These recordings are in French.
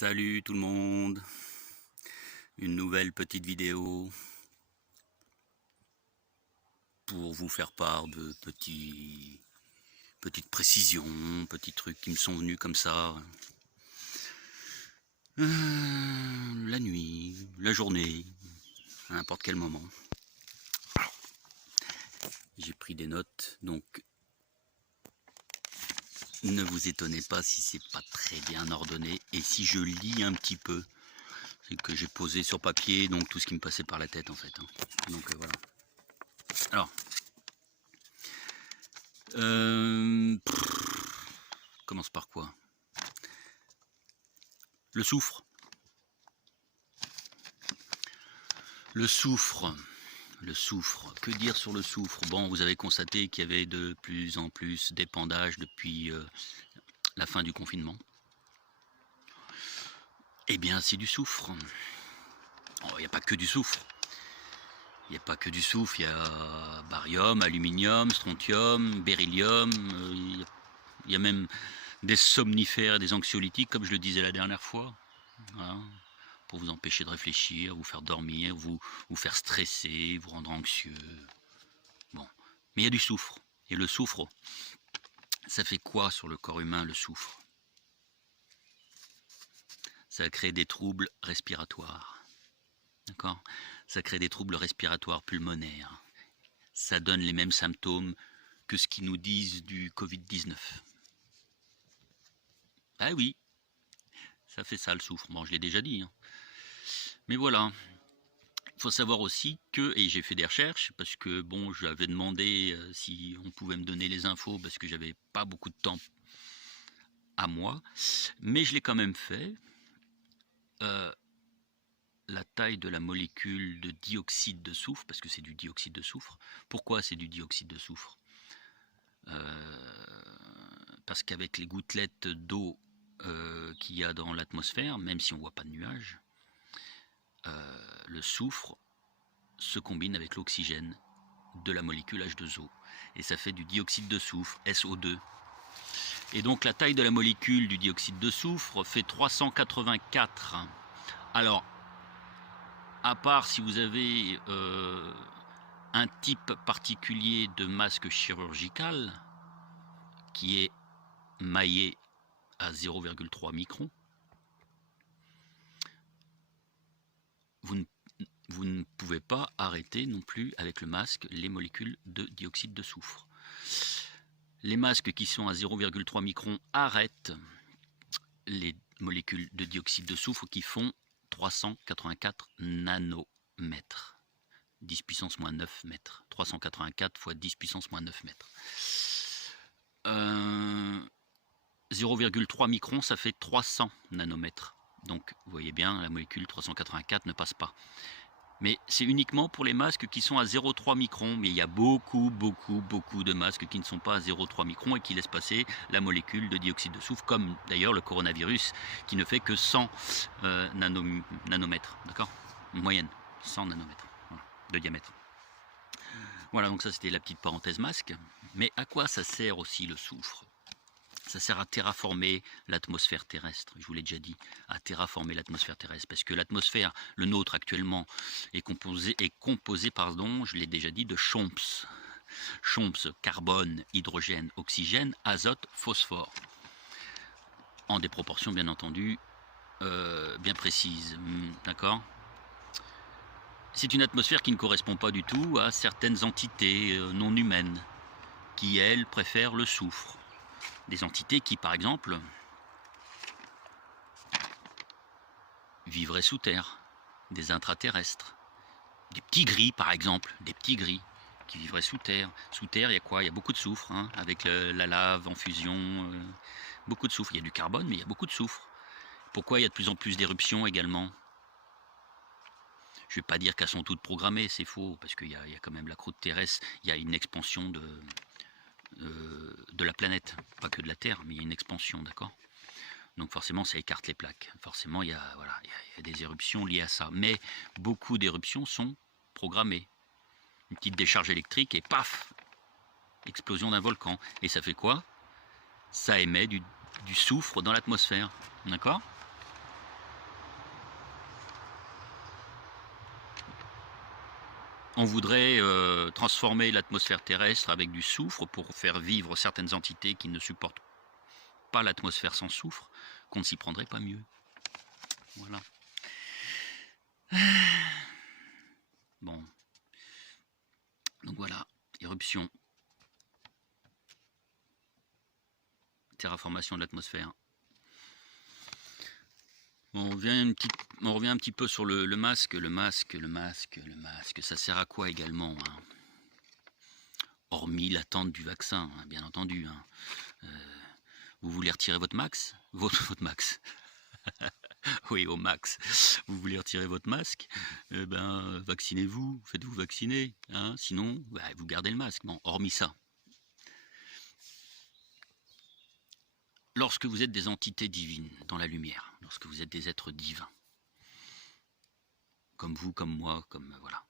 Salut tout le monde, une nouvelle petite vidéo pour vous faire part de petites précisions, petits trucs qui me sont venus comme ça. La nuit, la journée, à n'importe quel moment. J'ai pris des notes, donc ne vous étonnez pas si c'est pas très bien ordonné. Et si je lis un petit peu, c'est que j'ai posé sur papier donc tout ce qui me passait par la tête en fait. Donc voilà. Alors, commence par quoi? Le soufre. Le soufre. Le soufre. Que dire sur le soufre? Bon, vous avez constaté qu'il y avait de plus en plus d'épandage depuis la fin du confinement. Eh bien, c'est du soufre. Oh, il n'y a pas que du soufre. Il n'y a pas que du soufre. Il y a barium, aluminium, strontium, beryllium. Il y a même des somnifères et des anxiolytiques, comme je le disais la dernière fois. Voilà. Pour vous empêcher de réfléchir, vous faire dormir, vous faire stresser, vous rendre anxieux. Bon, mais il y a du soufre. Et le soufre, ça fait quoi sur le corps humain, le soufre? Ça crée des troubles respiratoires. D'accord? Ça crée des troubles respiratoires pulmonaires. Ça donne les mêmes symptômes que ce qu'ils nous disent du Covid-19. Ah oui, ça fait ça le soufre. Bon, je l'ai déjà dit. Mais voilà. Il faut savoir aussi que, et j'ai fait des recherches, parce que bon, j'avais demandé si on pouvait me donner les infos, parce que j'avais pas beaucoup de temps à moi, mais je l'ai quand même fait. La taille de la molécule de dioxyde de soufre, parce que c'est du dioxyde de soufre. Pourquoi c'est du dioxyde de soufre? Parce qu'avec les gouttelettes d'eau qu'il y a dans l'atmosphère, même si on ne voit pas de nuages, le soufre se combine avec l'oxygène de la molécule H2O. Et ça fait du dioxyde de soufre, SO2. Et donc la taille de la molécule du dioxyde de soufre fait 384. Alors, à part si vous avez un type particulier de masque chirurgical qui est maillé à 0,3 microns, vous ne pouvez pas arrêter non plus avec le masque les molécules de dioxyde de soufre. Les masques qui sont à 0,3 microns arrêtent les molécules de dioxyde de soufre qui font 384 nanomètres. 10 puissance moins 9 mètres. 384 fois 10 puissance moins 9 mètres. 0,3 microns, ça fait 300 nanomètres. Donc, vous voyez bien, la molécule 384 ne passe pas. Mais c'est uniquement pour les masques qui sont à 0,3 microns. Mais il y a beaucoup de masques qui ne sont pas à 0,3 microns et qui laissent passer la molécule de dioxyde de soufre, comme d'ailleurs le coronavirus qui ne fait que 100 nanomètres. D'accord? Moyenne, 100 nanomètres de diamètre. Voilà, donc ça c'était la petite parenthèse masque. Mais à quoi ça sert aussi le soufre? Ça sert à terraformer l'atmosphère terrestre, je vous l'ai déjà dit, à terraformer l'atmosphère terrestre, parce que l'atmosphère, le nôtre actuellement, est composé, je l'ai déjà dit, de CHOMPS. CHOMPS, carbone, hydrogène, oxygène, azote, phosphore. En des proportions bien entendu bien précises, d'accord? C'est une atmosphère qui ne correspond pas du tout à certaines entités non humaines, qui elles préfèrent le soufre. Des entités qui, par exemple, vivraient sous terre, des intraterrestres, des petits gris, par exemple, des petits gris qui vivraient sous terre. Sous terre, il y a quoi? Il y a beaucoup de soufre, hein, avec la lave en fusion, beaucoup de soufre. Il y a du carbone, mais il y a beaucoup de soufre. Pourquoi il y a de plus en plus d'éruptions également? Je ne vais pas dire qu'elles sont toutes programmées, c'est faux, parce qu'il y a quand même la croûte terrestre, il y a une expansion de la planète, pas que de la Terre, mais il y a une expansion, d'accord? Donc forcément, ça écarte les plaques. Forcément, il y a des éruptions liées à ça. Mais beaucoup d'éruptions sont programmées. Une petite décharge électrique et paf, explosion d'un volcan. Et ça fait quoi? Ça émet du soufre dans l'atmosphère, d'accord? on voudrait transformer l'atmosphère terrestre avec du soufre pour faire vivre certaines entités qui ne supportent pas l'atmosphère sans soufre, qu'on ne s'y prendrait pas mieux. Voilà. Bon. Donc voilà, éruption. Terraformation de l'atmosphère. On revient un petit peu sur le masque. Le masque, ça sert à quoi également, hein, hormis l'attente du vaccin, hein, bien entendu. Hein. Vous voulez retirer votre max, votre max. Oui, au max. Vous voulez retirer votre masque, vaccinez-vous, faites-vous vacciner. Hein, sinon, vous gardez le masque. Bon, hormis ça. Lorsque vous êtes des entités divines dans la lumière, lorsque vous êtes des êtres divins, comme vous, comme moi, comme voilà.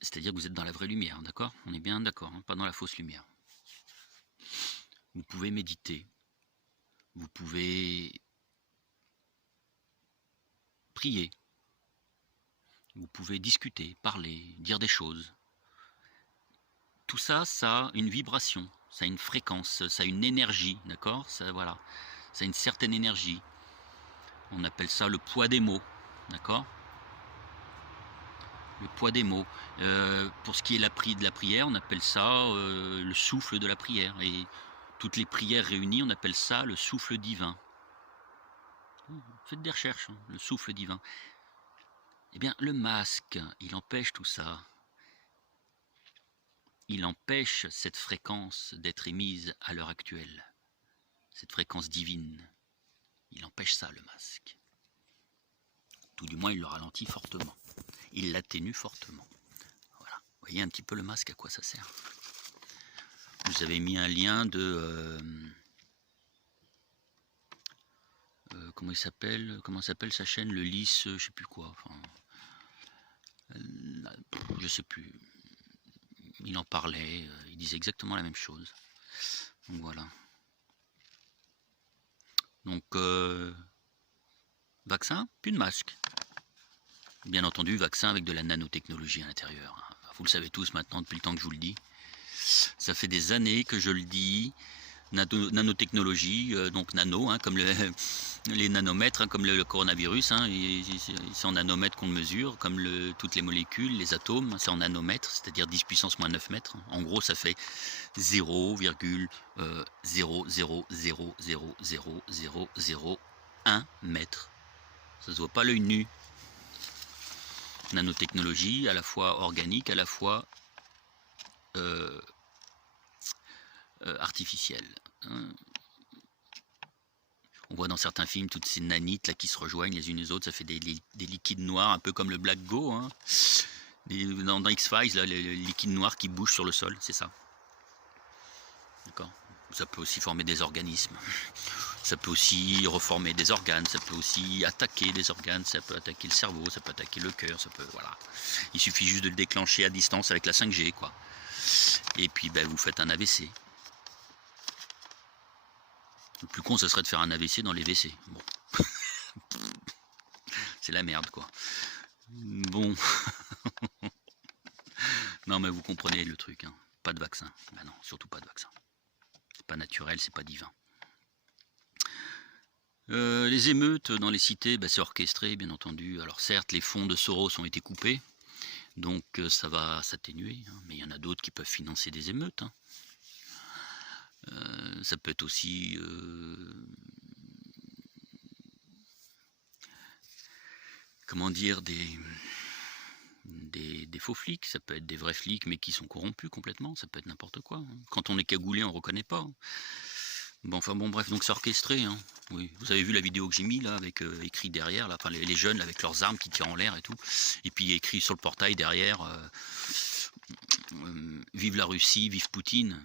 C'est-à-dire que vous êtes dans la vraie lumière, d'accord? On est bien d'accord, hein, pas dans la fausse lumière. Vous pouvez méditer, vous pouvez prier, vous pouvez discuter, parler, dire des choses. Tout ça, ça a une vibration, ça a une fréquence, ça a une énergie, d'accord? Ça, voilà, ça a une certaine énergie. On appelle ça le poids des mots, d'accord? Le poids des mots. Pour ce qui est de la prière, on appelle ça le souffle de la prière. Et toutes les prières réunies, on appelle ça le souffle divin. Faites des recherches, hein, le souffle divin. Eh bien, le masque, il empêche tout ça. Il empêche cette fréquence d'être émise à l'heure actuelle. Cette fréquence divine. Il empêche ça, le masque. Tout du moins, il le ralentit fortement. Il l'atténue fortement. Voilà. Vous voyez un petit peu le masque, à quoi ça sert. Vous avez mis un lien de... comment s'appelle sa chaîne, le lys, je sais plus quoi. Enfin, je sais plus. Il en parlait, il disait exactement la même chose. Donc voilà. Donc, vaccin, plus de masque. Bien entendu, vaccin avec de la nanotechnologie à l'intérieur. Vous le savez tous maintenant, depuis le temps que je vous le dis. Ça fait des années que je le dis. Nanotechnologie, donc nano, hein, comme les nanomètres, hein, comme le coronavirus, hein, c'est en nanomètres qu'on le mesure, comme toutes les molécules, les atomes, c'est en nanomètres, c'est-à-dire 10 puissance moins 9 mètres. En gros, ça fait 0,000000001 mètre. Ça se voit pas l'œil nu. Nanotechnologie, à la fois organique, à la fois artificielle. Hein. On voit dans certains films toutes ces nanites là qui se rejoignent les unes les autres, ça fait des liquides noirs, un peu comme le Black Go. Hein. Dans X-Files, les liquides noirs qui bougent sur le sol, c'est ça. D'accord. Ça peut aussi former des organismes. Ça peut aussi reformer des organes, ça peut aussi attaquer des organes, ça peut attaquer le cerveau, ça peut attaquer le cœur, ça peut, voilà. Il suffit juste de le déclencher à distance avec la 5G, quoi. Et puis, vous faites un AVC. Le plus con, ce serait de faire un AVC dans les WC. Bon. C'est la merde, quoi. Bon. Non, mais vous comprenez le truc, hein. Pas de vaccin. Non, surtout pas de vaccin. C'est pas naturel, c'est pas divin. Les émeutes dans les cités, c'est orchestré, bien entendu. Alors certes, les fonds de Soros ont été coupés, donc ça va s'atténuer, hein, mais il y en a d'autres qui peuvent financer des émeutes. Hein. Ça peut être aussi comment dire, des faux flics, ça peut être des vrais flics mais qui sont corrompus complètement, ça peut être n'importe quoi. Hein. Quand on est cagoulé, on reconnaît pas. Hein. Bon, bref, donc c'est orchestré. Hein. Oui. Vous avez vu la vidéo que j'ai mis là, avec écrit derrière, là, enfin, les jeunes là, avec leurs armes qui tirent en l'air et tout, et puis écrit sur le portail derrière, vive la Russie, vive Poutine.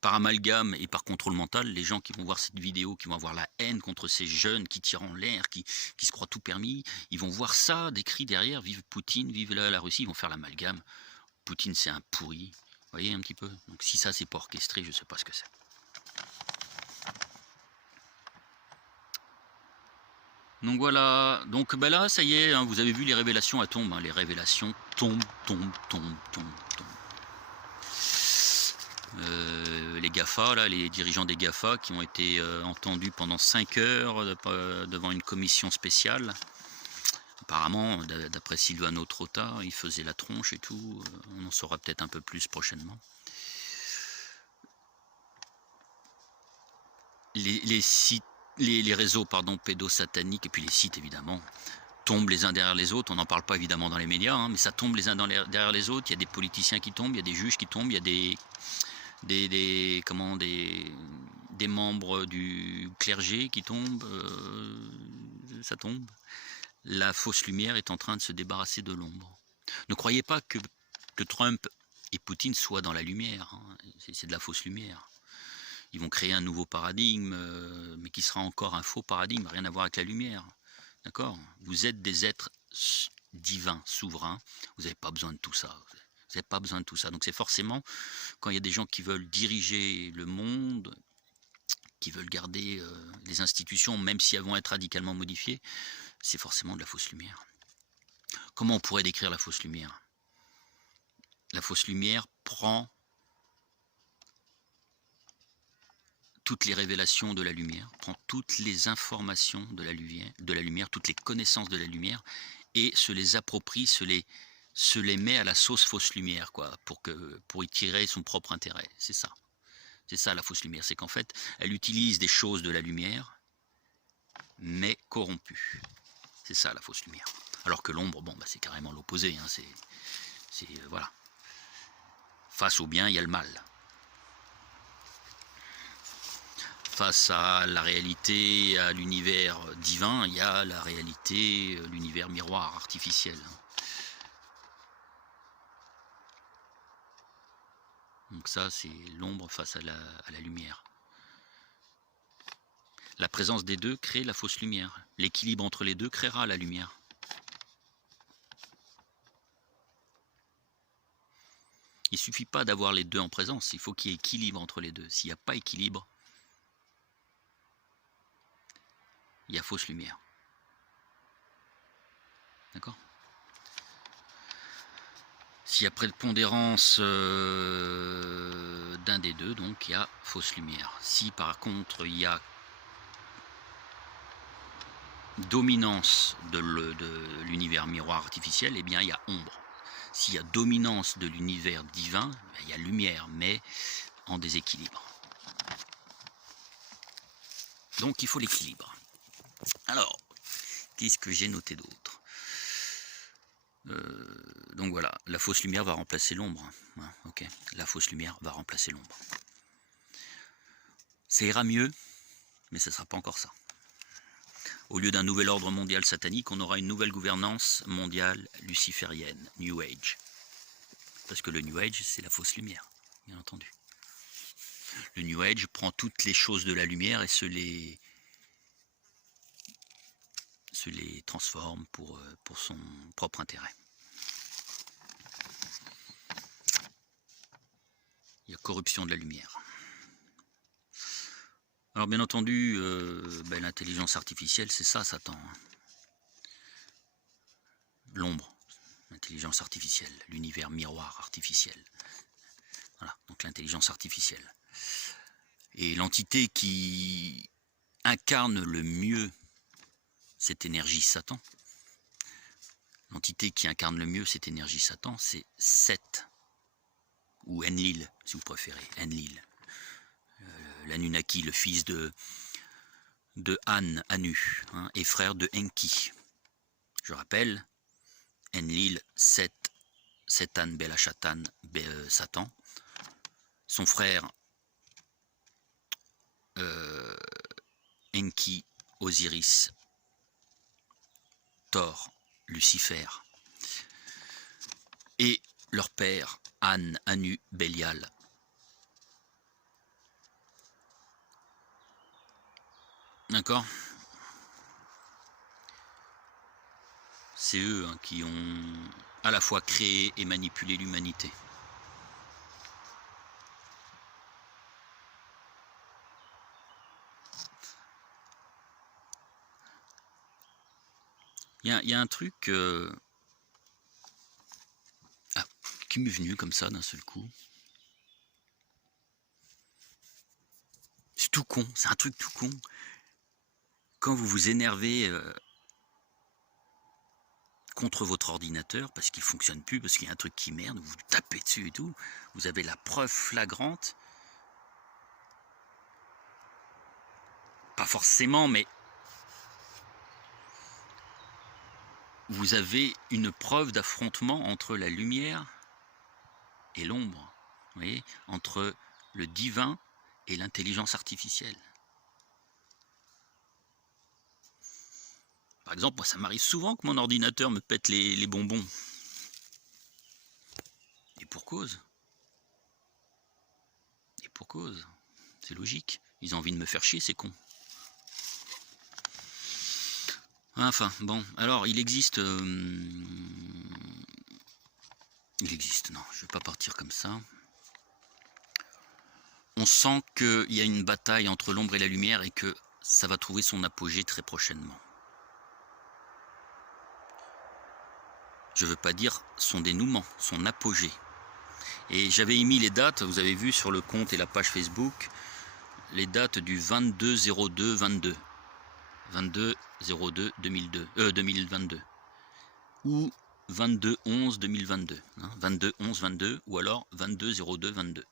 Par amalgame et par contrôle mental, les gens qui vont voir cette vidéo, qui vont avoir la haine contre ces jeunes qui tirent en l'air, qui se croient tout permis, ils vont voir ça décrit derrière, vive Poutine, vive la Russie, ils vont faire l'amalgame. Poutine c'est un pourri, vous voyez un petit peu. Donc si ça c'est pas orchestré, je sais pas ce que c'est. Donc voilà, donc ben là, ça y est, hein, vous avez vu les révélations, elles tombent, hein, les révélations tombent. Les GAFA, là, les dirigeants des GAFA qui ont été entendus pendant 5 heures devant une commission spéciale. Apparemment, d'après Silvano Trotta, il faisait la tronche et tout. On en saura peut-être un peu plus prochainement. Les réseaux pédosataniques, et puis les sites évidemment, tombent les uns derrière les autres. On n'en parle pas évidemment dans les médias, hein, mais ça tombe les uns derrière les autres. Il y a des politiciens qui tombent, il y a des juges qui tombent, il y a des membres du clergé qui tombent. Ça tombe. La fausse lumière est en train de se débarrasser de l'ombre. Ne croyez pas que Trump et Poutine soient dans la lumière, hein. C'est de la fausse lumière. Ils vont créer un nouveau paradigme, mais qui sera encore un faux paradigme, rien à voir avec la lumière. D'accord? Vous êtes des êtres divins, souverains, vous n'avez pas besoin de tout ça. Vous n'avez pas besoin de tout ça. Donc c'est forcément, quand il y a des gens qui veulent diriger le monde, qui veulent garder les institutions, même si elles vont être radicalement modifiées, c'est forcément de la fausse lumière. Comment on pourrait décrire la fausse lumière? La fausse lumière prend toutes les révélations de la lumière, prend toutes les informations de la lumière, toutes les connaissances de la lumière, et se les approprie, se les met à la sauce fausse lumière, quoi, pour y tirer son propre intérêt. C'est ça. C'est ça la fausse lumière, c'est qu'en fait, elle utilise des choses de la lumière, mais corrompues. C'est ça la fausse lumière. Alors que l'ombre, bon, bah, c'est carrément l'opposé, hein, voilà. Face au bien, il y a le mal. Face à la réalité, à l'univers divin, il y a la réalité, l'univers miroir artificiel. Donc ça, c'est l'ombre face à la lumière. La présence des deux crée la fausse lumière. L'équilibre entre les deux créera la lumière. Il ne suffit pas d'avoir les deux en présence, il faut qu'il y ait équilibre entre les deux. S'il n'y a pas équilibre, il y a fausse lumière. D'accord? S'il y a prépondérance d'un des deux, donc il y a fausse lumière. Si par contre il y a dominance de l'univers miroir artificiel, eh bien il y a ombre. S'il y a dominance de l'univers divin, il y a lumière, mais en déséquilibre. Donc il faut l'équilibre. Alors, qu'est-ce que j'ai noté d'autre? Donc voilà, la fausse lumière va remplacer l'ombre. Hein, ok, la fausse lumière va remplacer l'ombre. Ça ira mieux, mais ce ne sera pas encore ça. Au lieu d'un nouvel ordre mondial satanique, on aura une nouvelle gouvernance mondiale luciférienne, New Age. Parce que le New Age, c'est la fausse lumière, bien entendu. Le New Age prend toutes les choses de la lumière et se les transforme pour son propre intérêt. Il y a corruption de la lumière. Alors bien entendu, l'intelligence artificielle, c'est ça Satan. Hein. L'ombre, l'intelligence artificielle, l'univers miroir artificiel. Voilà, donc l'intelligence artificielle. Et l'entité qui incarne le mieux cette énergie Satan, l'entité qui incarne le mieux cette énergie Satan, c'est Seth, ou Enlil, si vous préférez, Enlil. L'Anunnaki, le fils de Anu, hein, et frère de Enki. Je rappelle, Enlil, Seth, Setan, Belashatan, Satan. Son frère, Enki, Osiris, Thor, Lucifer. Et leur père, Anu, Bélial. D'accord? C'est eux hein, qui ont à la fois créé et manipulé l'humanité. Il y a un truc qui m'est venu comme ça d'un seul coup. C'est tout con, c'est un truc tout con. Quand vous vous énervez contre votre ordinateur parce qu'il fonctionne plus, parce qu'il y a un truc qui merde, vous tapez dessus et tout, vous avez la preuve flagrante. Pas forcément, mais vous avez une preuve d'affrontement entre la lumière et l'ombre, vous voyez, entre le divin et l'intelligence artificielle. Par exemple, moi, ça m'arrive souvent que mon ordinateur me pète les bonbons. Et pour cause. Et pour cause. C'est logique. Ils ont envie de me faire chier, c'est con. Enfin, bon. Alors, il existe... Il existe, non, je ne vais pas partir comme ça. On sent qu'il y a une bataille entre l'ombre et la lumière et que ça va trouver son apogée très prochainement. Je ne veux pas dire son dénouement, son apogée. Et j'avais émis les dates, vous avez vu sur le compte et la page Facebook, les dates du 22-02-22. 22-02-2022. Ou 22-11-2022. 22-11-22 ou alors 22-02-22.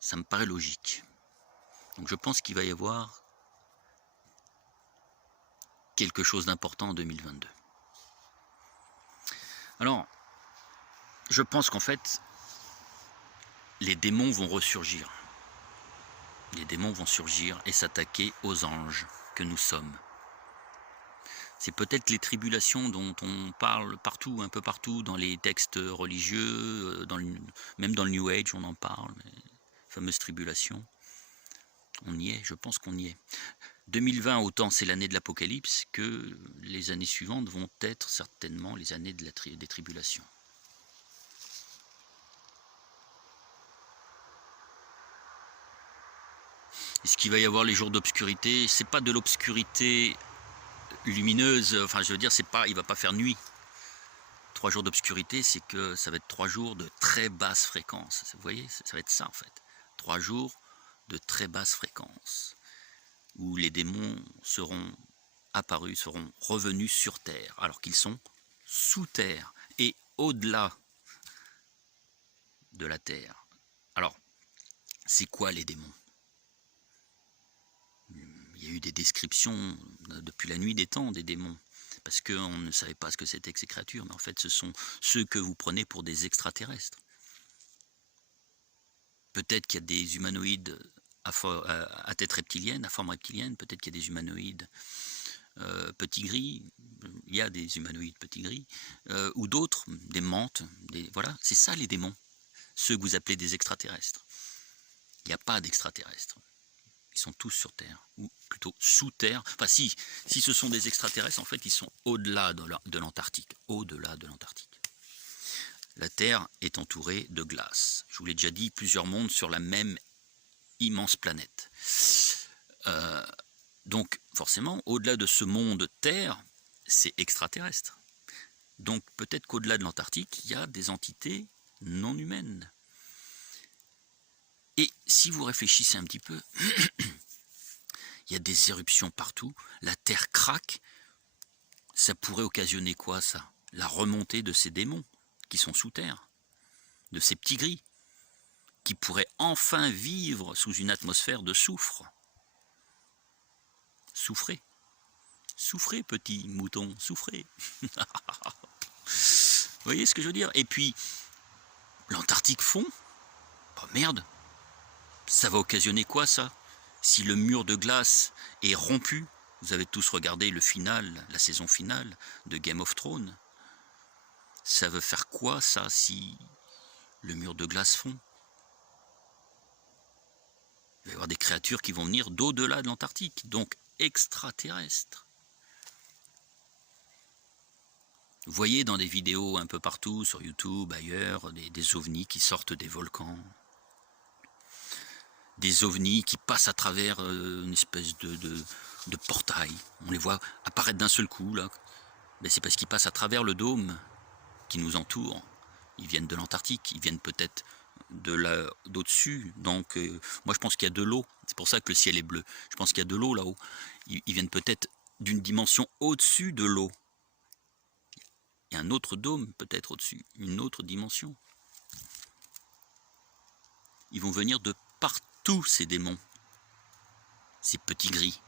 Ça me paraît logique. Donc je pense qu'il va y avoir quelque chose d'important en 2022. Alors, je pense qu'en fait, les démons vont ressurgir. Les démons vont surgir et s'attaquer aux anges que nous sommes. C'est peut-être les tribulations dont on parle partout, un peu partout, dans les textes religieux, même dans le New Age, on en parle, les fameuses tribulations. On y est, je pense qu'on y est. 2020, autant c'est l'année de l'Apocalypse que les années suivantes vont être certainement les années des tribulations. Est-ce qu'il va y avoir les jours d'obscurité? C'est pas de l'obscurité lumineuse, enfin je veux dire, c'est pas, il va pas faire nuit. 3 jours d'obscurité, c'est que ça va être 3 jours de très basse fréquence. Vous voyez, ça va être ça en fait. 3 jours de très basse fréquence, où les démons seront apparus, seront revenus sur Terre, alors qu'ils sont sous Terre et au-delà de la Terre. Alors, c'est quoi les démons? Il y a eu des descriptions depuis la nuit des temps des démons, parce qu'on ne savait pas ce que c'était que ces créatures, mais en fait ce sont ceux que vous prenez pour des extraterrestres. Peut-être qu'il y a des humanoïdes à tête reptilienne, à forme reptilienne, peut-être qu'il y a des humanoïdes petits gris, il y a des humanoïdes petits gris, ou d'autres, des mantes, voilà, c'est ça les démons, ceux que vous appelez des extraterrestres. Il n'y a pas d'extraterrestres. Ils sont tous sur Terre, ou plutôt sous Terre. Enfin, si ce sont des extraterrestres, en fait, ils sont au-delà de l'Antarctique. Au-delà de l'Antarctique. La Terre est entourée de glace. Je vous l'ai déjà dit, plusieurs mondes sur la même immense planète. Donc, forcément, au-delà de ce monde Terre, c'est extraterrestre. Donc, peut-être qu'au-delà de l'Antarctique, il y a des entités non humaines. Et si vous réfléchissez un petit peu, il y a des éruptions partout, la Terre craque, ça pourrait occasionner quoi ça? La remontée de ces démons qui sont sous terre, de ces petits gris, qui pourraient enfin vivre sous une atmosphère de soufre. Souffrez, souffrez petits moutons, souffrez. Vous voyez ce que je veux dire? Et puis, l'Antarctique fond, oh merde, ça va occasionner quoi ça? Si le mur de glace est rompu, vous avez tous regardé le final, la saison finale de Game of Thrones. Ça veut faire quoi ça si le mur de glace fond? Il va y avoir des créatures qui vont venir d'au-delà de l'Antarctique, donc extraterrestres. Vous voyez dans des vidéos un peu partout, sur YouTube, ailleurs, des ovnis qui sortent des volcans. Des ovnis qui passent à travers une espèce de portail. On les voit apparaître d'un seul coup, là. Ben, c'est parce qu'ils passent à travers le dôme qui nous entoure. Ils viennent de l'Antarctique, ils viennent peut-être d'au-dessus. Donc, moi, je pense qu'il y a de l'eau. C'est pour ça que le ciel est bleu. Je pense qu'il y a de l'eau là-haut. Ils viennent peut-être d'une dimension au-dessus de l'eau. Il y a un autre dôme peut-être au-dessus, une autre dimension. Ils vont venir de partout, ces démons. Ces petits gris.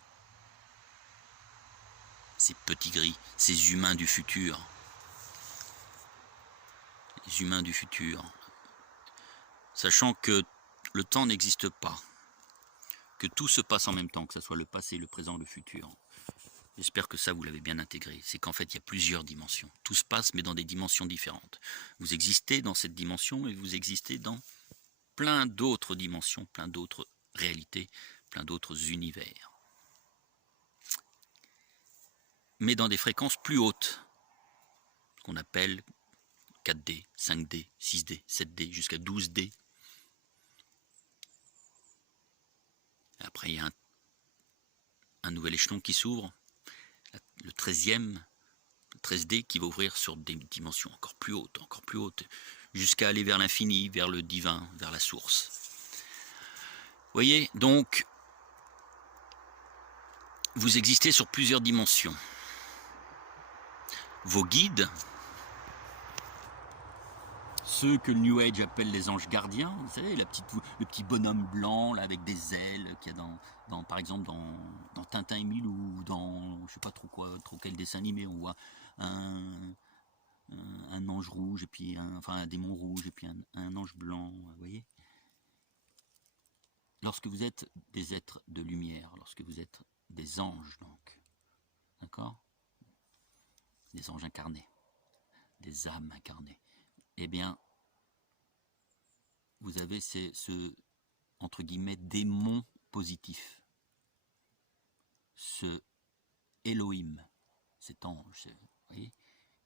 Ces petits gris, ces humains du futur. Les humains du futur. Sachant que le temps n'existe pas. Que tout se passe en même temps, que ce soit le passé, le présent, le futur. J'espère que ça, vous l'avez bien intégré. C'est qu'en fait, il y a plusieurs dimensions. Tout se passe, mais dans des dimensions différentes. Vous existez dans cette dimension et vous existez dans plein d'autres dimensions, plein d'autres réalités, plein d'autres univers. Mais dans des fréquences plus hautes, qu'on appelle 4D, 5D, 6D, 7D, jusqu'à 12D. Après, il y a un nouvel échelon qui s'ouvre, le 13e, 13D, qui va ouvrir sur des dimensions encore plus hautes, jusqu'à aller vers l'infini, vers le divin, vers la source. Vous voyez, donc, vous existez sur plusieurs dimensions. Vos guides, ceux que le New Age appelle les anges gardiens, vous savez, le petit bonhomme blanc là, avec des ailes qu'il y a par exemple dans Tintin et Milou, ou dans je sais pas trop quel dessin animé, on voit un ange rouge et puis un démon rouge et puis un ange blanc, vous voyez. Lorsque vous êtes des êtres de lumière, lorsque vous êtes des anges, donc, d'accord, des anges incarnés, des âmes incarnées, eh bien, vous avez ce entre guillemets, démon positif. Ce Elohim, cet ange, vous voyez,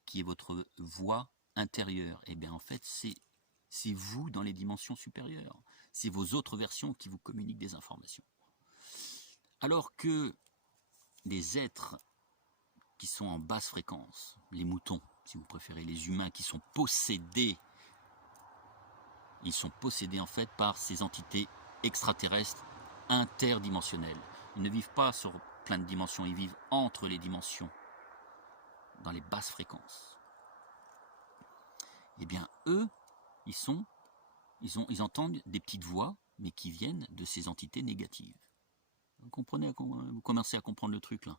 qui est votre voix intérieure. Et bien en fait, c'est vous dans les dimensions supérieures. C'est vos autres versions qui vous communiquent des informations. Alors que les êtres qui sont en basse fréquence, les moutons, si vous préférez, les humains qui sont possédés, ils sont possédés en fait par ces entités extraterrestres interdimensionnelles. Ils ne vivent pas sur plein de dimensions, ils vivent entre les dimensions, dans les basses fréquences. Eh bien, eux, ils entendent des petites voix, mais qui viennent de ces entités négatives. Vous comprenez, vous commencez à comprendre le truc là.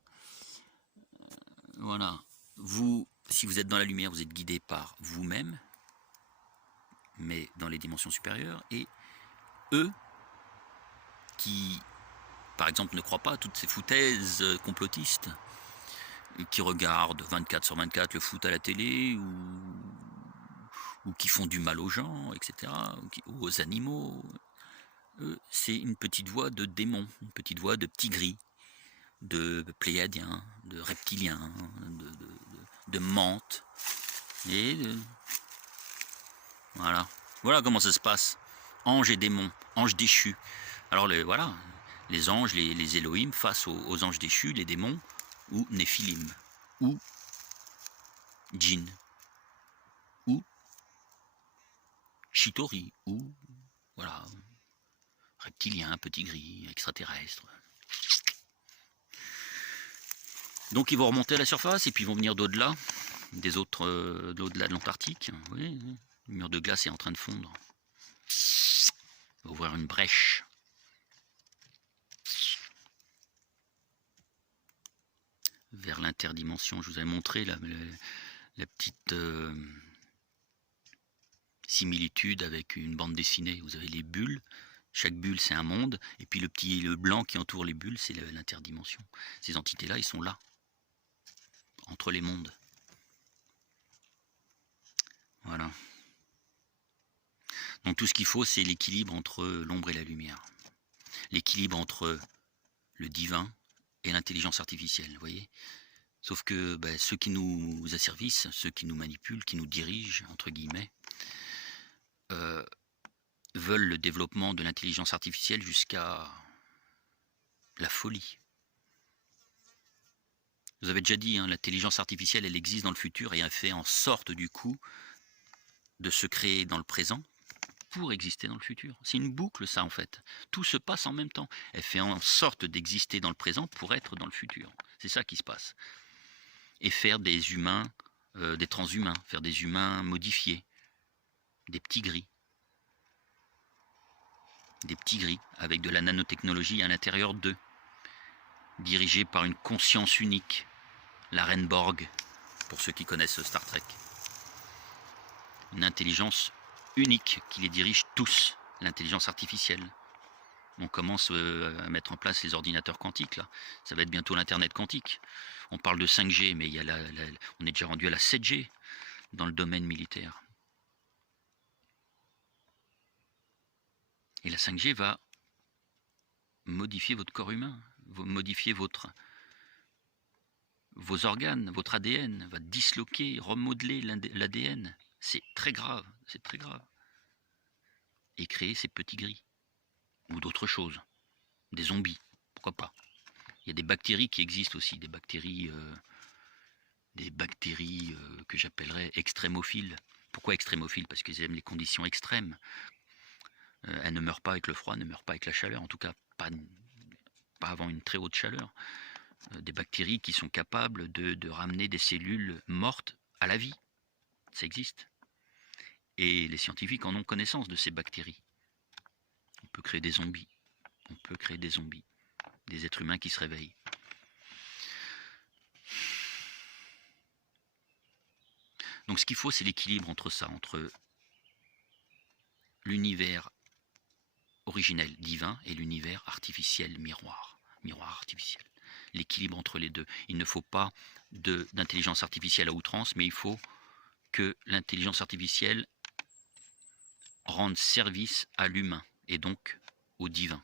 Voilà. Vous, si vous êtes dans la lumière, vous êtes guidé par vous-même, mais dans les dimensions supérieures, et eux, qui, par exemple, ne croient pas à toutes ces foutaises complotistes, qui regardent 24/24 le foot à la télé, ou qui font du mal aux gens, etc., ou aux animaux, eux, c'est une petite voix de démon, une petite voix de petits gris, de pléiadiens, de reptiliens, de menthes, et voilà. Voilà comment ça se passe. Anges et démons, anges déchus. Alors voilà, les anges, les Elohim face aux anges déchus, les démons, ou Néphilim, ou djinn, ou Chitori, ou voilà, reptilien, petit gris, extraterrestre. Donc ils vont remonter à la surface et puis ils vont venir d'au-delà, d'au-delà de l'Antarctique. Vous voyez, le mur de glace est en train de fondre. Il va ouvrir une brèche. Vers l'interdimension. Je vous avais montré la petite similitude avec une bande dessinée. Vous avez les bulles. Chaque bulle, c'est un monde. Et puis le blanc qui entoure les bulles, c'est l'interdimension. Ces entités-là, ils sont là, entre les mondes. Voilà. Donc tout ce qu'il faut, c'est l'équilibre entre l'ombre et la lumière. L'équilibre entre le divin et l'intelligence artificielle, vous voyez. Sauf que ceux qui nous asservissent, ceux qui nous manipulent, qui nous dirigent, entre guillemets, veulent le développement de l'intelligence artificielle jusqu'à la folie. Vous avez déjà dit, hein, l'intelligence artificielle, elle existe dans le futur et elle fait en sorte du coup de se créer dans le présent pour exister dans le futur. C'est une boucle ça en fait. Tout se passe en même temps. Elle fait en sorte d'exister dans le présent pour être dans le futur. C'est ça qui se passe. Et faire des humains, des transhumains, faire des humains modifiés, des petits gris. Des petits gris avec de la nanotechnologie à l'intérieur d'eux, dirigés par une conscience unique, la reine Borg, pour ceux qui connaissent Star Trek. Une intelligence unique qui les dirige tous, l'intelligence artificielle. On commence à mettre en place les ordinateurs quantiques, là. Ça va être bientôt l'Internet quantique. On parle de 5G, mais il y a on est déjà rendu à la 7G dans le domaine militaire. Et la 5G va modifier votre corps humain, modifier vos organes, votre ADN, va disloquer, remodeler l'ADN. C'est très grave, c'est très grave. Et créer ces petits gris. Ou d'autres choses. Des zombies, pourquoi pas. Il y a des bactéries qui existent aussi, des bactéries que j'appellerais extrémophiles. Pourquoi extrémophiles? Parce qu'ils aiment les conditions extrêmes. Elles ne meurent pas avec le froid, ne meurent pas avec la chaleur, en tout cas pas avant une très haute chaleur. Des bactéries qui sont capables de ramener des cellules mortes à la vie. Ça existe. Et les scientifiques en ont connaissance de ces bactéries. On peut créer des zombies. On peut créer des zombies. Des êtres humains qui se réveillent. Donc ce qu'il faut, c'est l'équilibre entre ça, entre l'univers originel divin et l'univers artificiel miroir artificiel. L'équilibre entre les deux. Il ne faut pas d'intelligence artificielle à outrance, mais il faut que l'intelligence artificielle rende service à l'humain et donc au divin.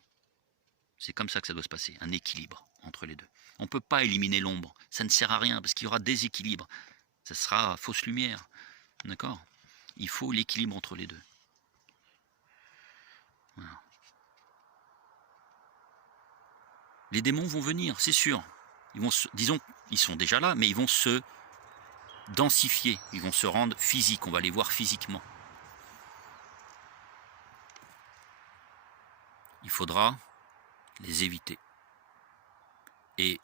C'est comme ça que ça doit se passer, un équilibre entre les deux. On ne peut pas éliminer l'ombre, ça ne sert à rien parce qu'il y aura déséquilibre. Ça sera fausse lumière, d'accord? Il faut l'équilibre entre les deux. Voilà. Les démons vont venir, c'est sûr. Disons, ils sont déjà là, mais ils vont se densifier, ils vont se rendre physiques, on va les voir physiquement. Il faudra les éviter. Et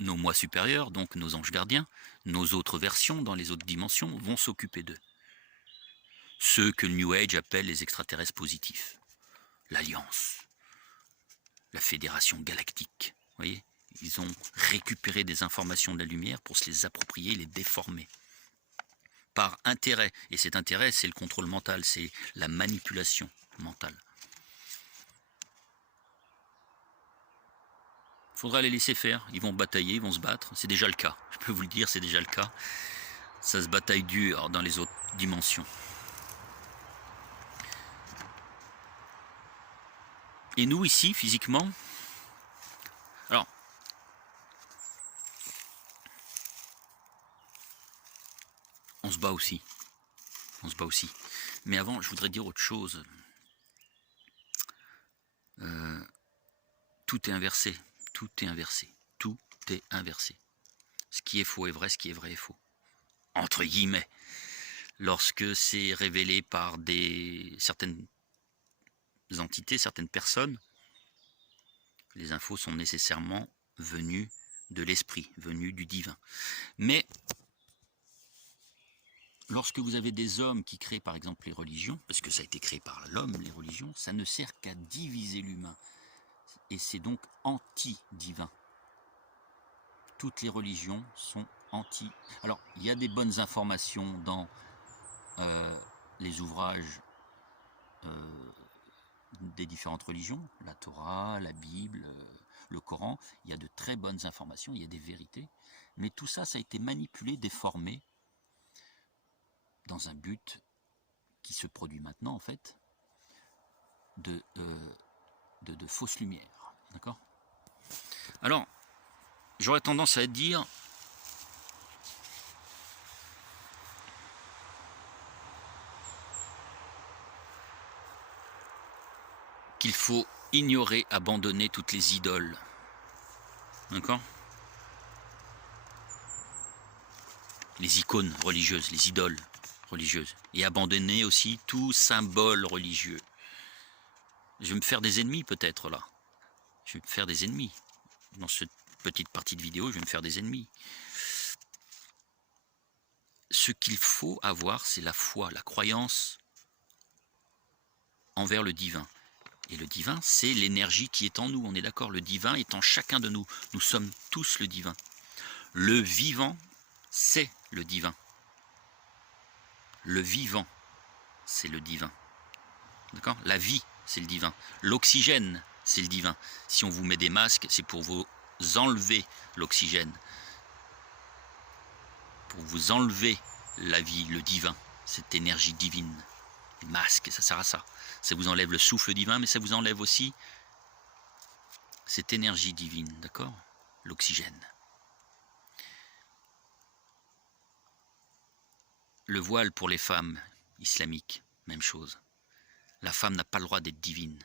nos moi supérieurs, donc nos anges gardiens, nos autres versions dans les autres dimensions, vont s'occuper d'eux. Ceux que le New Age appelle les extraterrestres positifs. L'Alliance. La Fédération Galactique. Vous voyez, ils ont récupéré des informations de la lumière pour se les approprier, les déformer. Par intérêt. Et cet intérêt, c'est le contrôle mental, c'est la manipulation mentale. Il faudra les laisser faire. Ils vont batailler, ils vont se battre. C'est déjà le cas. Je peux vous le dire, c'est déjà le cas. Ça se bataille dur dans les autres dimensions. Et nous, ici, physiquement, alors, on se bat aussi. On se bat aussi. Mais avant, je voudrais dire autre chose. Tout est inversé. Tout est inversé. Tout est inversé. Ce qui est faux est vrai, ce qui est vrai est faux. Entre guillemets. Lorsque c'est révélé par certaines entités, certaines personnes, les infos sont nécessairement venues de l'esprit, venues du divin. Mais lorsque vous avez des hommes qui créent par exemple les religions, parce que ça a été créé par l'homme, les religions, ça ne sert qu'à diviser l'humain. Et c'est donc anti-divin. Toutes les religions sont anti. Alors, il y a des bonnes informations dans les ouvrages des différentes religions, la Torah, la Bible, le Coran. Il y a de très bonnes informations, il y a des vérités. Mais tout ça, ça a été manipulé, déformé, dans un but qui se produit maintenant, en fait, de fausses lumières. D'accord ? Alors, j'aurais tendance à dire qu'il faut ignorer, abandonner toutes les idoles. D'accord ? les icônes religieuses, les idoles religieuses, et abandonner aussi tout symbole religieux. Je vais me faire des ennemis peut-être là. Je vais me faire des ennemis. Dans cette petite partie de vidéo, je vais me faire des ennemis. Ce qu'il faut avoir, c'est la foi, la croyance envers le divin. Et le divin, c'est l'énergie qui est en nous, on est d'accord. Le divin est en chacun de nous. Nous sommes tous le divin. Le vivant, c'est le divin. Le vivant, c'est le divin. D'accord ? La vie, c'est le divin. L'oxygène, c'est le divin. Si on vous met des masques, c'est pour vous enlever l'oxygène. Pour vous enlever la vie, le divin, cette énergie divine. Les masques, ça sert à ça. Ça vous enlève le souffle divin, mais ça vous enlève aussi cette énergie divine, d'accord ? L'oxygène. Le voile pour les femmes islamiques, même chose. La femme n'a pas le droit d'être divine.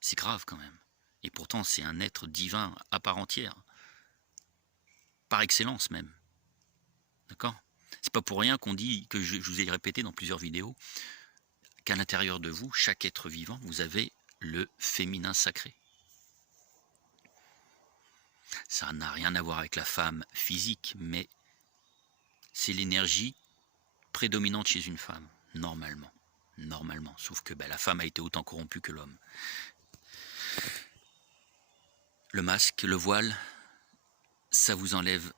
C'est grave quand même. Et pourtant, c'est un être divin à part entière. Par excellence même. D'accord ? C'est pas pour rien qu'on dit, que je vous ai répété dans plusieurs vidéos, qu'à l'intérieur de vous, chaque être vivant, vous avez le féminin sacré. Ça n'a rien à voir avec la femme physique, mais c'est l'énergie prédominante chez une femme, normalement. Normalement, sauf que la femme a été autant corrompue que l'homme. Le masque, le voile, ça vous enlève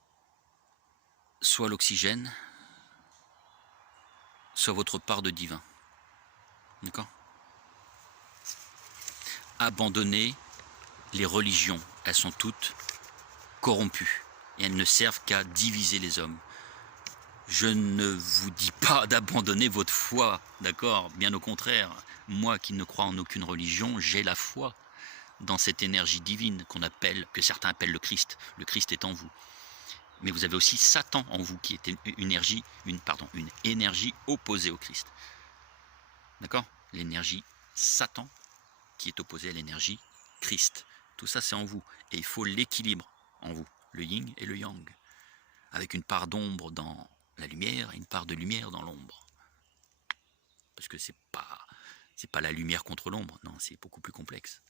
soit l'oxygène, soit votre part de divin. D'accord ? Abandonnez les religions, elles sont toutes corrompues et elles ne servent qu'à diviser les hommes. Je ne vous dis pas d'abandonner votre foi, d'accord ? Bien au contraire, moi qui ne crois en aucune religion, j'ai la foi dans cette énergie divine que certains appellent le Christ. Le Christ est en vous. Mais vous avez aussi Satan en vous, qui est une énergie opposée au Christ. D'accord ? L'énergie Satan qui est opposée à l'énergie Christ. Tout ça, c'est en vous. Et il faut l'équilibre en vous, le yin et le yang, avec une part d'ombre dans la lumière et une part de lumière dans l'ombre. Parce que c'est pas la lumière contre l'ombre, non, c'est beaucoup plus complexe.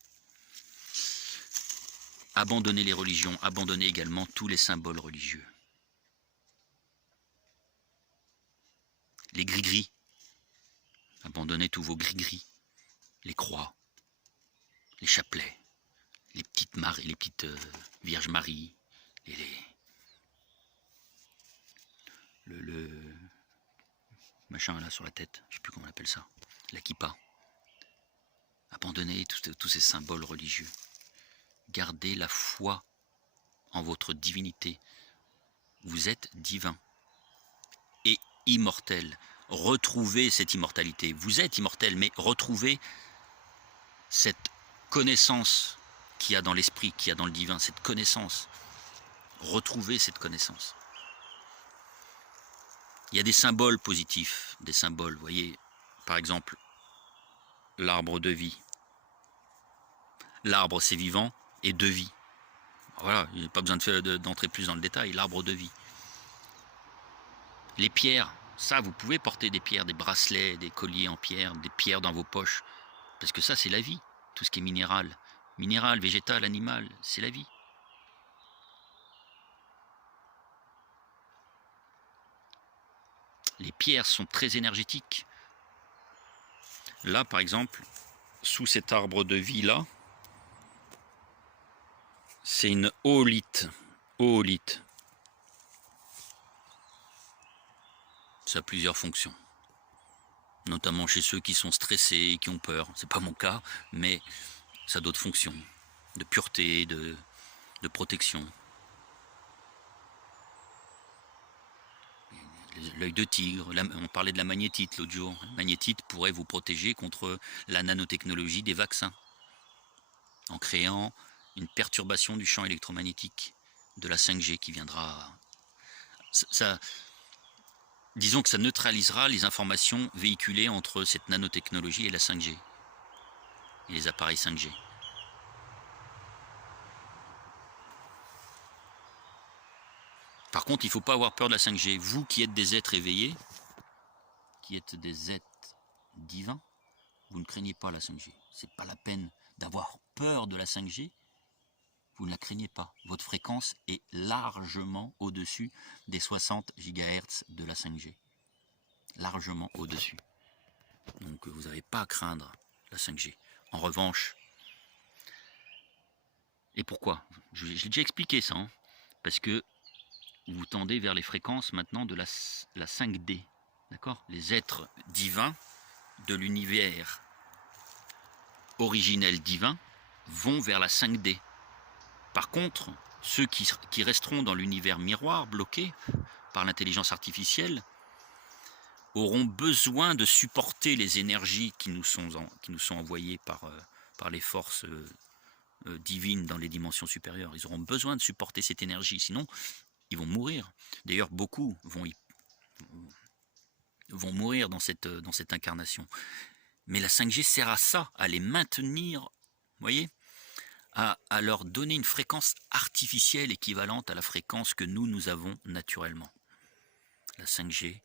Abandonnez les religions, abandonnez également tous les symboles religieux. Les gris-gris, abandonnez tous vos gris-gris, les croix, les chapelets, les petites Maries, les petites Vierges Marie, le machin là sur la tête, je sais plus comment on appelle ça, la kippa. Abandonnez tous ces symboles religieux. Gardez la foi en votre divinité. Vous êtes divin et immortel. Retrouvez cette immortalité. Vous êtes immortel, mais retrouvez cette connaissance qu'il y a dans l'esprit, qu'il y a dans le divin, cette connaissance. Retrouvez cette connaissance. Il y a des symboles positifs, des symboles, vous voyez, par exemple, l'arbre de vie. L'arbre, c'est vivant et de vie. Voilà, il n'y a pas besoin d'entrer plus dans le détail, l'arbre de vie. Les pierres, ça, vous pouvez porter des pierres, des bracelets, des colliers en pierre, des pierres dans vos poches, parce que ça, c'est la vie, tout ce qui est minéral. Minéral, végétal, animal, c'est la vie. Les pierres sont très énergétiques. Là, par exemple, sous cet arbre de vie-là, c'est une oolite. Oolite. Ça a plusieurs fonctions. Notamment chez ceux qui sont stressés, qui ont peur. C'est pas mon cas, mais ça a d'autres fonctions. De pureté, de protection. L'œil de tigre, on parlait de la magnétite l'autre jour. La magnétite pourrait vous protéger contre la nanotechnologie des vaccins, en créant une perturbation du champ électromagnétique de la 5G qui viendra. Disons que ça neutralisera les informations véhiculées entre cette nanotechnologie et la 5G, et les appareils 5G. Par contre, il ne faut pas avoir peur de la 5G. Vous qui êtes des êtres éveillés, qui êtes des êtres divins, vous ne craignez pas la 5G. Ce n'est pas la peine d'avoir peur de la 5G. Vous ne la craignez pas. Votre fréquence est largement au-dessus des 60 GHz de la 5G. Largement au-dessus. Donc vous n'avez pas à craindre la 5G. En revanche, et pourquoi? J'ai déjà expliqué ça, hein, parce que vous tendez vers les fréquences maintenant de la 5D. D'accord? Les êtres divins de l'univers originel divin vont vers la 5D. Par contre, ceux qui resteront dans l'univers miroir, bloqués par l'intelligence artificielle, auront besoin de supporter les énergies qui nous sont envoyées par les forces divines dans les dimensions supérieures. Ils auront besoin de supporter cette énergie, sinon ils vont mourir. D'ailleurs, beaucoup vont mourir dans cette incarnation. Mais la 5G sert à ça, à les maintenir, vous voyez, à leur donner une fréquence artificielle équivalente à la fréquence que nous avons naturellement. La 5G,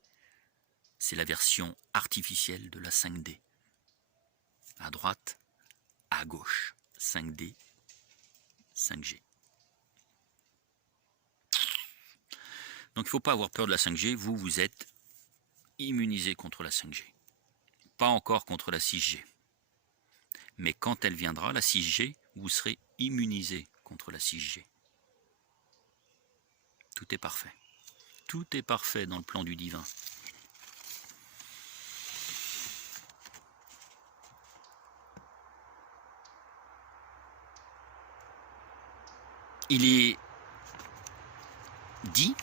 c'est la version artificielle de la 5D. À droite, à gauche. 5D, 5G. Donc il ne faut pas avoir peur de la 5G. Vous êtes immunisé contre la 5G. Pas encore contre la 6G. Mais quand elle viendra, la 6G, vous serez immunisé contre la 6G. Tout est parfait. Tout est parfait dans le plan du divin. Il est dit,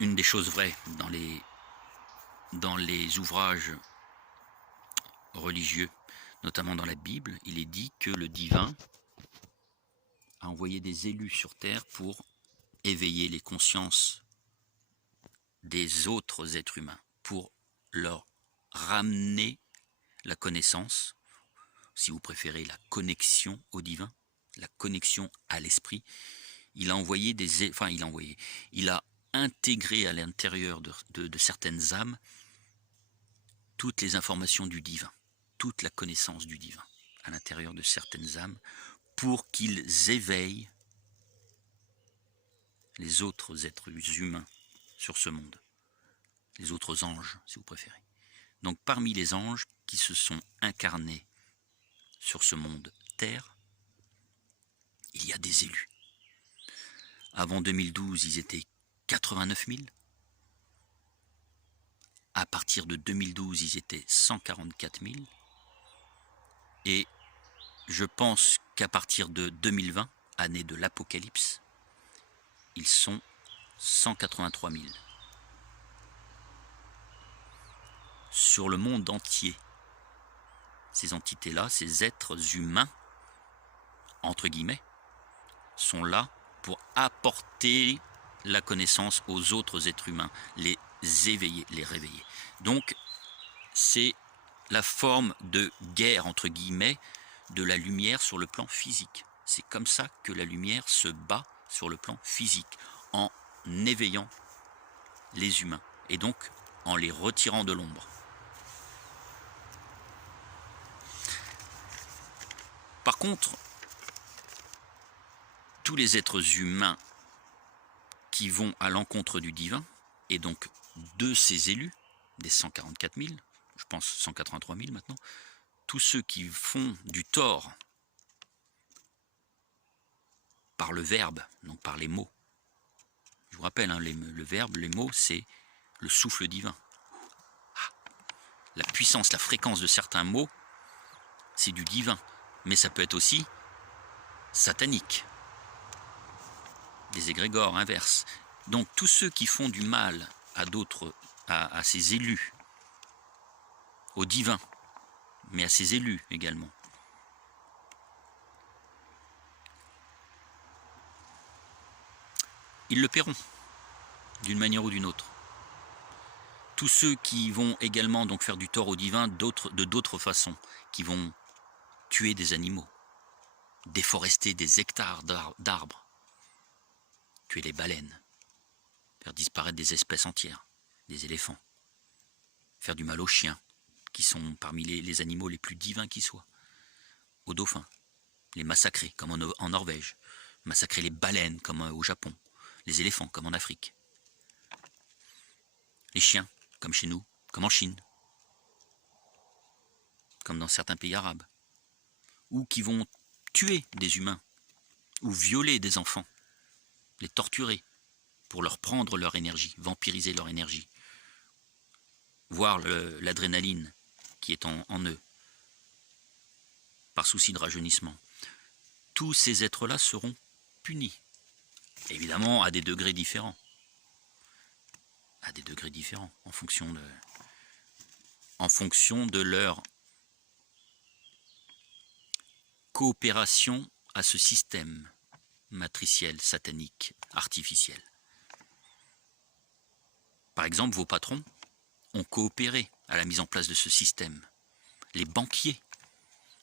une des choses vraies dans les ouvrages religieux, notamment dans la Bible, il est dit que le divin a envoyé des élus sur terre pour éveiller les consciences des autres êtres humains, pour leur ramener la connaissance, si vous préférez la connexion au divin, la connexion à l'esprit. Il a intégré à l'intérieur de certaines âmes toutes les informations du divin, toute la connaissance du divin à l'intérieur de certaines âmes, pour qu'ils éveillent les autres êtres humains sur ce monde, les autres anges, si vous préférez. Donc parmi les anges qui se sont incarnés sur ce monde Terre, il y a des élus. Avant 2012, ils étaient 89 000. À partir de 2012, ils étaient 144 000. Et je pense qu'à partir de 2020, année de l'Apocalypse, ils sont 183 000. Sur le monde entier, ces entités-là, ces êtres humains, entre guillemets, sont là pour apporter la connaissance aux autres êtres humains, les éveiller, les réveiller. Donc, c'est la forme de guerre, entre guillemets, de la lumière sur le plan physique. C'est comme ça que la lumière se bat sur le plan physique, en éveillant les humains, et donc en les retirant de l'ombre. Par contre, tous les êtres humains qui vont à l'encontre du divin, et donc de ces élus, des 144 000, je pense 183 000 maintenant, tous ceux qui font du tort par le verbe, donc par les mots. Je vous rappelle, hein, le verbe, les mots, c'est le souffle divin. La puissance, la fréquence de certains mots, c'est du divin, mais ça peut être aussi satanique. Des égrégores inverses. Donc tous ceux qui font du mal à d'autres, à ces élus, aux divins, mais à ces élus également, ils le paieront d'une manière ou d'une autre. Tous ceux qui vont également donc faire du tort aux divins de d'autres façons, qui vont tuer des animaux, déforester des hectares d'arbres, tuer les baleines, faire disparaître des espèces entières, des éléphants, faire du mal aux chiens, qui sont parmi les animaux les plus divins qui soient, aux dauphins, les massacrer comme en Norvège, massacrer les baleines comme au Japon, les éléphants comme en Afrique, les chiens comme chez nous, comme en Chine, comme dans certains pays arabes, ou qui vont tuer des humains, ou violer des enfants, les torturer pour leur prendre leur énergie, vampiriser leur énergie, voir l'adrénaline qui est en eux, par souci de rajeunissement. Tous ces êtres-là seront punis, évidemment à des degrés différents, en fonction de leur coopération à ce système matriciel, satanique, artificiel. Par exemple, vos patrons ont coopéré à la mise en place de ce système. Les banquiers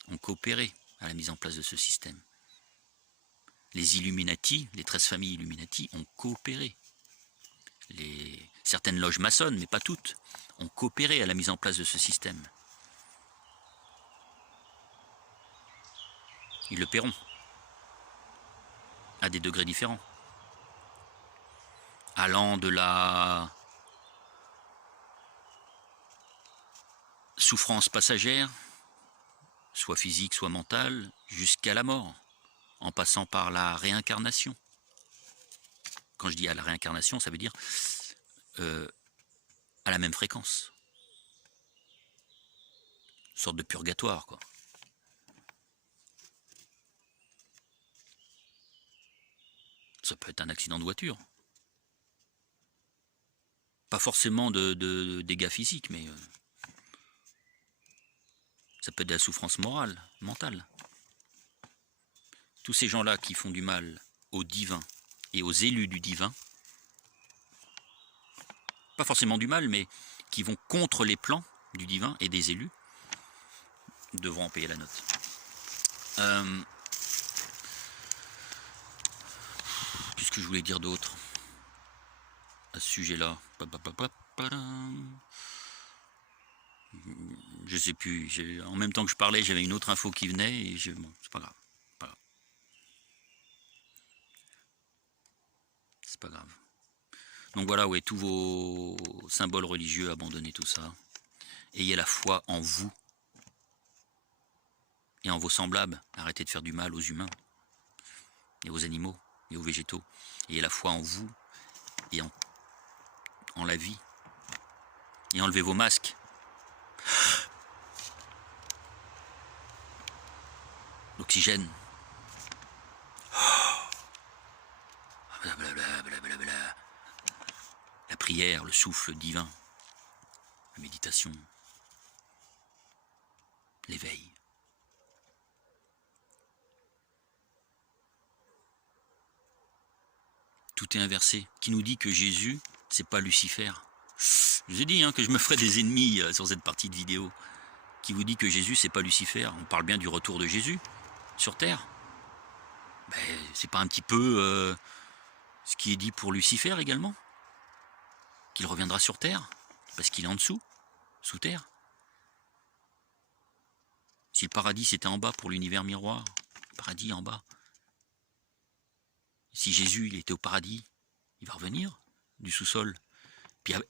ont coopéré à la mise en place de ce système. Les Illuminati, les 13 familles Illuminati ont coopéré. Certaines loges maçonnes, mais pas toutes, ont coopéré à la mise en place de ce système. Ils le paieront, à des degrés différents, allant de la souffrance passagère, soit physique, soit mentale, jusqu'à la mort, en passant par la réincarnation. Quand je dis à la réincarnation, ça veut dire à la même fréquence. Une sorte de purgatoire, quoi. Ça peut être un accident de voiture. Pas forcément de dégâts physiques, mais ça peut être de la souffrance morale, mentale. Tous ces gens-là qui font du mal au divin et aux élus du divin, pas forcément du mal, mais qui vont contre les plans du divin et des élus, devront en payer la note. Qu'est-ce que je voulais dire d'autre à ce sujet-là? Je sais plus. En même temps que je parlais, j'avais une autre info qui venait et bon, c'est pas grave. C'est pas grave. Donc voilà, ouais, tous vos symboles religieux, abandonnez tout ça. Ayez la foi en vous et en vos semblables. Arrêtez de faire du mal aux humains et aux animaux et aux végétaux. Ayez la foi en vous et en la vie. Et enlevez vos masques. L'oxygène. Blablabla. La prière, le souffle divin. La méditation. L'éveil. Tout est inversé. Qui nous dit que Jésus, c'est pas Lucifer? Je vous ai dit que je me ferai des ennemis sur cette partie de vidéo. Qui vous dit que Jésus, c'est pas Lucifer? On parle bien du retour de Jésus sur Terre. Ben, c'est pas un petit peu ce qui est dit pour Lucifer également? Qu'il reviendra sur Terre? Parce qu'il est en dessous, sous Terre. Si le paradis c'était en bas pour l'univers miroir, le paradis en bas. Si Jésus il était au paradis, il va revenir du sous-sol.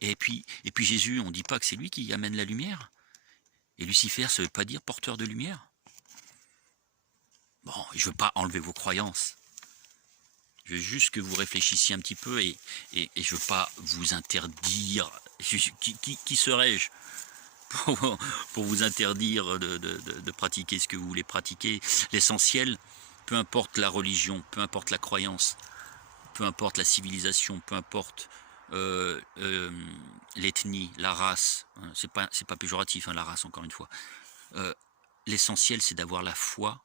Et puis Jésus, on ne dit pas que c'est lui qui amène la lumière. Et Lucifer, ça ne veut pas dire porteur de lumière. Bon, je ne veux pas enlever vos croyances. Je veux juste que vous réfléchissiez un petit peu et je ne veux pas vous interdire. Qui serais-je pour vous interdire de pratiquer ce que vous voulez pratiquer? L'essentiel, peu importe la religion, peu importe la croyance, peu importe la civilisation, peu importe l'ethnie, la race, hein, c'est pas péjoratif, la race, encore une fois. L'essentiel, c'est d'avoir la foi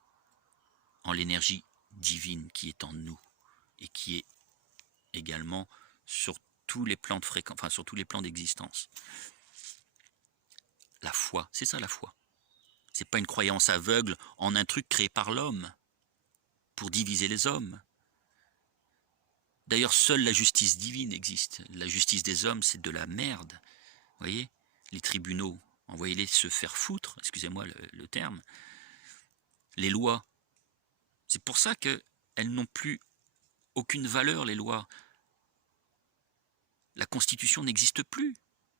en l'énergie divine qui est en nous et qui est également sur tous les plans de fréquence, enfin sur tous les plans d'existence. La foi, c'est ça la foi. C'est pas une croyance aveugle en un truc créé par l'homme pour diviser les hommes. D'ailleurs, seule la justice divine existe. La justice des hommes, c'est de la merde. Vous voyez, les tribunaux, envoyez-les se faire foutre, excusez-moi le terme. Les lois, c'est pour ça qu'elles n'ont plus aucune valeur, les lois. La Constitution n'existe plus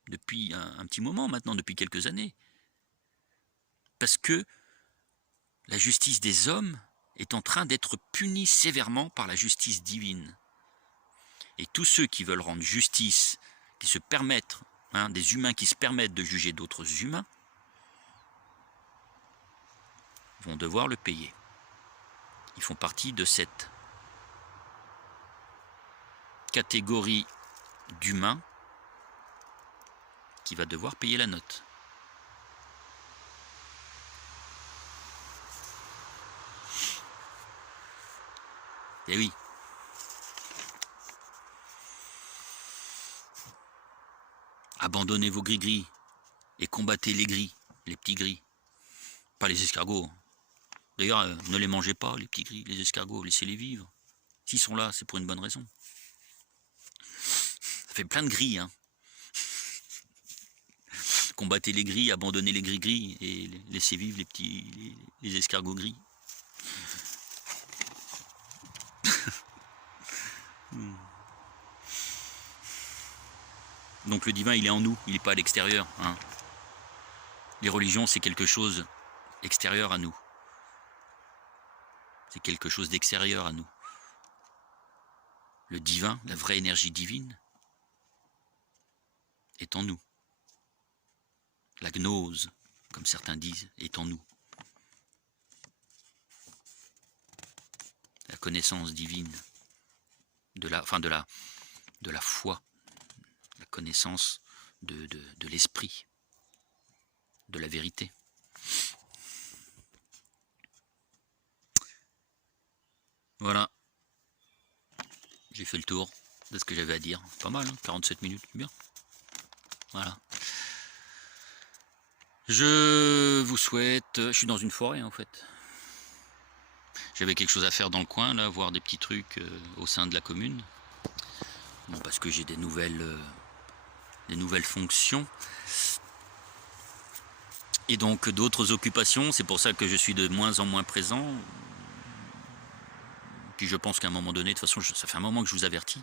depuis un petit moment maintenant, depuis quelques années. Parce que la justice des hommes est en train d'être punie sévèrement par la justice divine. Et tous ceux qui veulent rendre justice, qui se permettent, des humains qui se permettent de juger d'autres humains, vont devoir le payer. Ils font partie de cette catégorie d'humains qui va devoir payer la note. Eh oui. Abandonnez vos gris-gris et combattez les gris, les petits gris. Pas les escargots. D'ailleurs, ne les mangez pas, les petits gris, les escargots, laissez-les vivre. S'ils sont là, c'est pour une bonne raison. Ça fait plein de gris, hein. Combattez les gris, abandonnez les gris-gris et laissez vivre les escargots gris. Donc le divin, il est en nous, il n'est pas à l'extérieur. Hein. Les religions, c'est quelque chose extérieur à nous. C'est quelque chose d'extérieur à nous. Le divin, la vraie énergie divine, est en nous. La gnose, comme certains disent, est en nous. La connaissance divine, de la foi, la connaissance de l'esprit, de la vérité. Voilà. J'ai fait le tour de ce que j'avais à dire. Pas mal, hein, 47 minutes, bien. Voilà. Je vous souhaite... Je suis dans une forêt, en fait. J'avais quelque chose à faire dans le coin, là, voir des petits trucs au sein de la commune. Bon, parce que j'ai des nouvelles fonctions. Et donc d'autres occupations, c'est pour ça que je suis de moins en moins présent. Puis je pense qu'à un moment donné, de toute façon, ça fait un moment que je vous avertis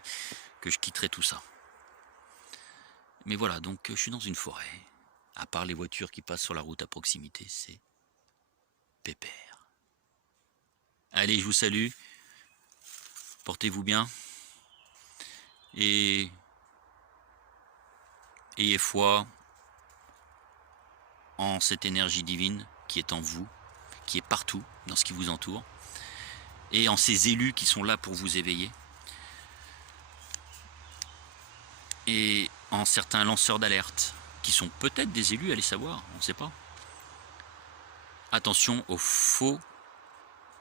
que je quitterai tout ça. Mais voilà, donc je suis dans une forêt. À part les voitures qui passent sur la route à proximité, c'est pépère. Allez, je vous salue. Portez-vous bien. Et ayez foi en cette énergie divine qui est en vous, qui est partout, dans ce qui vous entoure, et en ces élus qui sont là pour vous éveiller, et en certains lanceurs d'alerte, qui sont peut-être des élus, allez savoir, on ne sait pas. Attention aux faux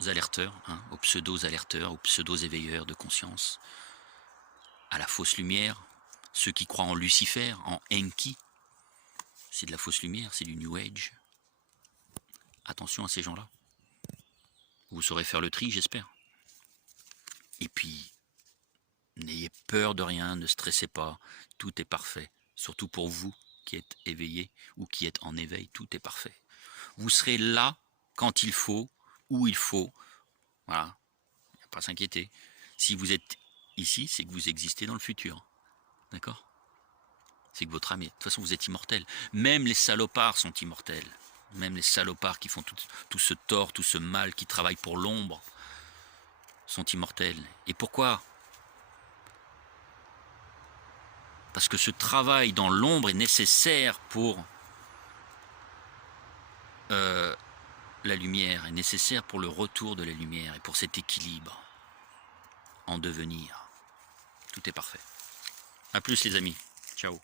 alerteurs, aux pseudo-alerteurs, aux pseudo-éveilleurs de conscience, à la fausse lumière, ceux qui croient en Lucifer, en Enki, c'est de la fausse lumière, c'est du New Age. Attention à ces gens-là. Vous saurez faire le tri, j'espère. Et puis, n'ayez peur de rien, ne stressez pas, tout est parfait. Surtout pour vous qui êtes éveillés ou qui êtes en éveil, tout est parfait. Vous serez là quand il faut, où il faut. Voilà, il n'y a pas à s'inquiéter. Si vous êtes ici, c'est que vous existez dans le futur. D'accord ? C'est que votre âme est... De toute façon, vous êtes immortel. Même les salopards sont immortels. Même les salopards qui font tout ce tort, tout ce mal, qui travaillent pour l'ombre, sont immortels. Et pourquoi ? Parce que ce travail dans l'ombre est nécessaire pour la lumière, est nécessaire pour le retour de la lumière et pour cet équilibre en devenir. Tout est parfait. A plus les amis. Ciao.